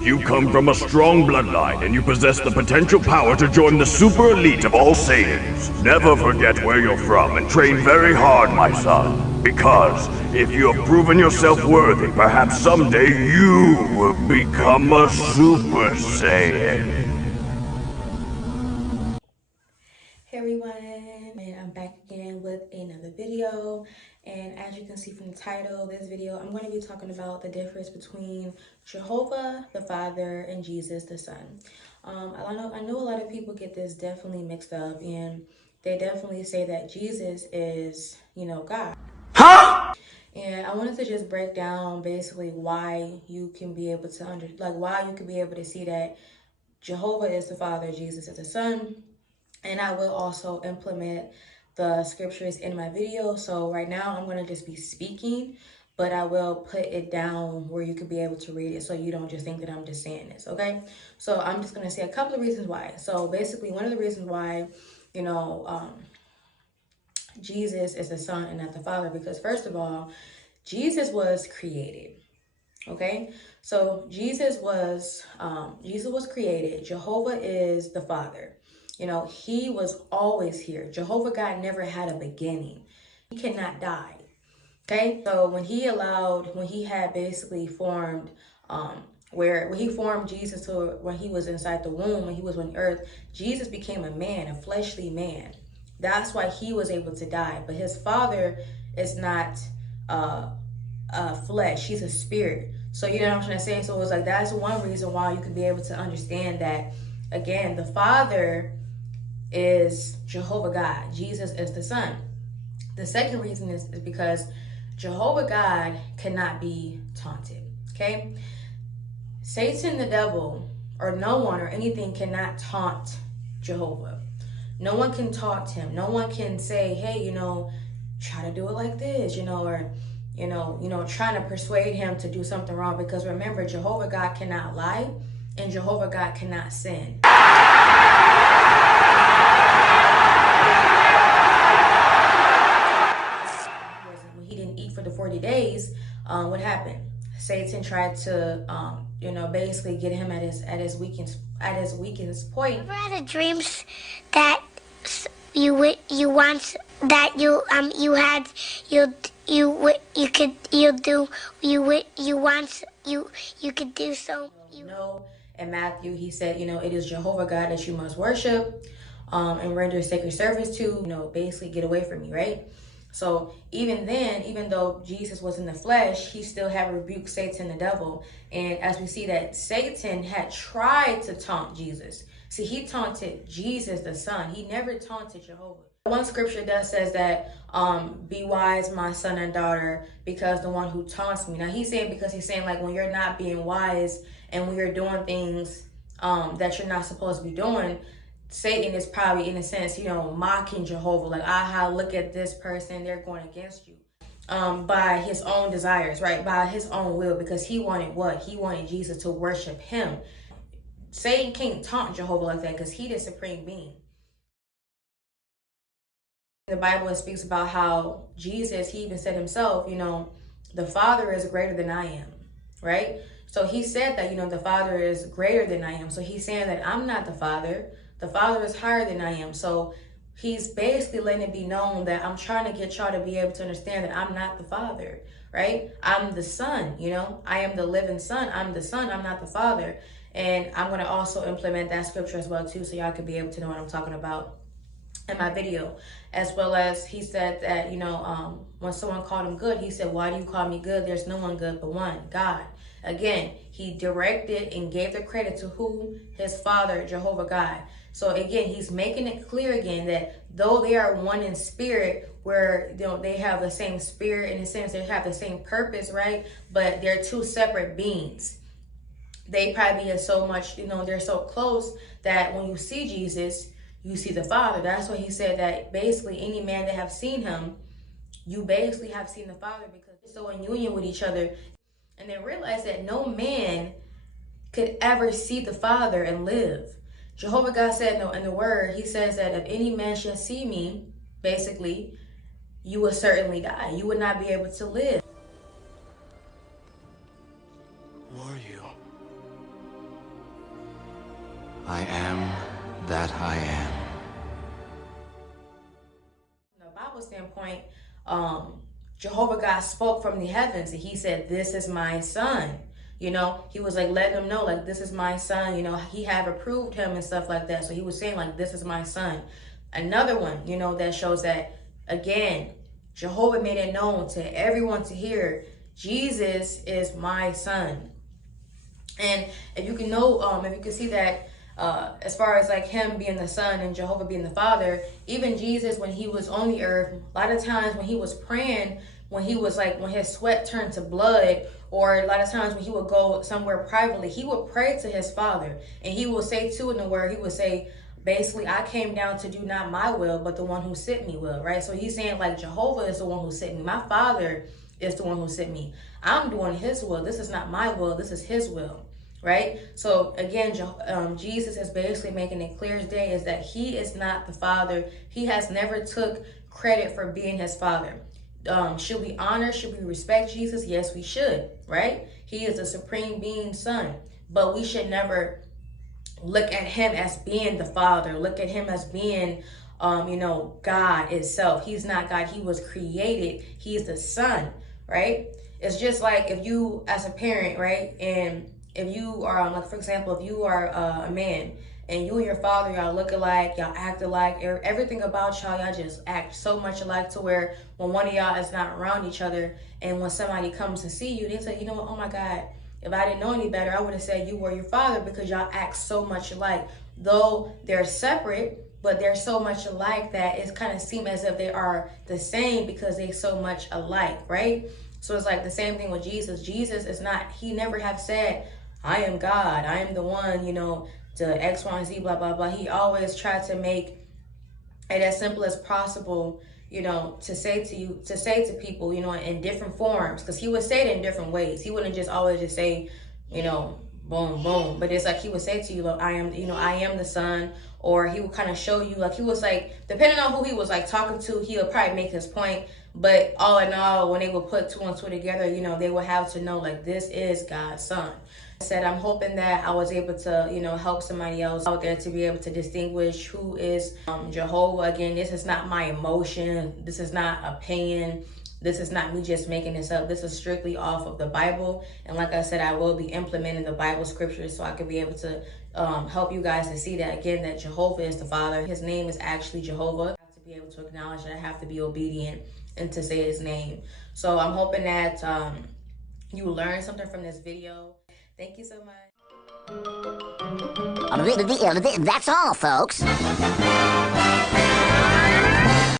You come from a strong bloodline, and you possess the potential power to join the super elite of all Saiyans. Never forget where you're from, and train very hard, my son. Because if you have proven yourself worthy, perhaps someday you will become a Super Saiyan. Hey everyone, and I'm back again with another video. And as you can see from the title of this video, I'm going to be talking about the difference between Jehovah the Father and Jesus the Son. I know a lot of people get this definitely mixed up, and they definitely say that Jesus is, God. Huh? And I wanted to just break down basically why you can be able to why you can be able to see that Jehovah is the Father, Jesus is the Son. And I will also implement the scriptures in my video. So right now I'm going to just be speaking, but I will put it down where you could be able to read it so you don't just think that I'm just saying this, okay? So I'm just going to say a couple of reasons why. So basically one of the reasons why, Jesus is the Son and not the Father, because first of all, Jesus was created. Okay, so Jesus was created. Jehovah is the Father. He was always here. Jehovah God never had a beginning. He cannot die. Okay, so when he had basically formed, when he formed Jesus, to when he was inside the womb, when he was on earth, Jesus became a man, a fleshly man. That's why he was able to die. But his Father is not flesh. He's a spirit. So you know what I'm trying to say? So it was like, that's one reason why you could be able to understand that, again, the Father is Jehovah God. Jesus is the Son. The second reason is because Jehovah God cannot be taunted. Okay? Satan, the devil, or no one or anything cannot taunt Jehovah. No one can taunt him. No one can say, hey, try to do it like this, or trying to persuade him to do something wrong. Because remember, Jehovah God cannot lie, and Jehovah God cannot sin. When he didn't eat for the 40 days, what happened? Satan tried to, basically get him at his weakest point. Ever had a dreams that you once that you could do so. In Matthew, he said, it is Jehovah God that you must worship and render sacred service to, basically get away from me, right? So even then, even though Jesus was in the flesh, he still had rebuked Satan, the devil. And as we see that Satan had tried to taunt Jesus. See, he taunted Jesus, the Son. He never taunted Jehovah. One scripture that says that, be wise, my son and daughter, because the one who taunts me. Now he's saying, because he's saying like when you're not being wise and when you're doing things that you're not supposed to be doing, Satan is probably, in a sense, mocking Jehovah. Like, look at this person, they're going against you. By his own desires, right? By his own will, because he wanted what? He wanted Jesus to worship him. Satan can't taunt Jehovah like that because he the supreme being. The Bible, it speaks about how Jesus, he even said himself, the Father is greater than I am, right? So he said that, the Father is greater than I am. So he's saying that I'm not the Father. The Father is higher than I am. So he's basically letting it be known that I'm trying to get y'all to be able to understand that I'm not the Father, right? I'm the Son, I am the living Son. I'm the Son. I'm not the Father. And I'm going to also implement that scripture as well, too, so y'all can be able to know what I'm talking about in my video. As well as he said that, when someone called him good, he said, why do you call me good? There's no one good but one, God. Again, he directed and gave the credit to who? His Father, Jehovah God. So again, he's making it clear again that though they are one in spirit, where they have the same spirit, in a sense, they have the same purpose, right? But they're two separate beings. They probably are so much, they're so close that when you see Jesus, you see the Father. That's why he said that basically any man that have seen him, you basically have seen the Father, because they're so in union with each other. And they realize that no man could ever see the Father and live. Jehovah God said in the word, he says that if any man shall see me, basically, you will certainly die. You would not be able to live. Who are you? I am that I am. From the Bible standpoint, Jehovah God spoke from the heavens and he said, this is my son. You know, he was like letting them know, like, this is my son. You know, he have approved him and stuff like that. So he was saying, like, this is my son. Another one, you know, that shows that, again, Jehovah made it known to everyone to hear, Jesus is my son. And if you can know, if you can see that, as far as like him being the son and Jehovah being the father, even Jesus, when he was on the earth, a lot of times when he was praying, when he was like, when his sweat turned to blood, or a lot of times when he would go somewhere privately, he would pray to his father, and he would say to in the word, he would say, basically, I came down to do not my will, but the one who sent me will, right? So he's saying like Jehovah is the one who sent me. My father is the one who sent me. I'm doing his will. This is not my will. This is his will, right? So again, Jesus is basically making it clear as day is that he is not the father. He has never took credit for being his father. Should we honor, should we respect Jesus? Yes, we should, right? He is the supreme being son, but we should never look at him as being the father, look at him as being, you know, God itself. He's not God. He was created. He's the son, right? It's just like if you, as a parent, right? And if you are, like, for example, if you are a man and you and your father, y'all look alike, y'all act alike, everything about y'all just act so much alike to where when one of y'all is not around each other and when somebody comes to see you, they say, you know what, oh my God, if I didn't know any better, I would have said you were your father because y'all act so much alike. Though they're separate, but they're so much alike that it kind of seems as if they are the same because they're so much alike, right? So it's like the same thing with Jesus. Jesus is not, he never have said, I am God, I am the one, you know, to X, Y, and Z, blah, blah, blah. He always tried to make it as simple as possible, you know, to say to people, you know, in different forms, because he would say it in different ways. He wouldn't just always just say, you know, boom, boom. But it's like he would say to you, like, I am, you know, I am the son. Or he would kind of show you, like, he was like, depending on who he was like talking to, he would probably make his point. But all in all, when they would put two and two together, you know, they would have to know, like, this is God's son. I said, I'm hoping that I was able to, you know, help somebody else out there to be able to distinguish who is Jehovah. Again, this is not my emotion. This is not opinion. This is not me just making this up. This is strictly off of the Bible. And like I said, I will be implementing the Bible scriptures so I can be able to help you guys to see that, again, that Jehovah is the Father. His name is actually Jehovah. I have to be able to acknowledge that I have to be obedient and to say his name. So I'm hoping that you learned something from this video. Thank you so much. That's all, folks.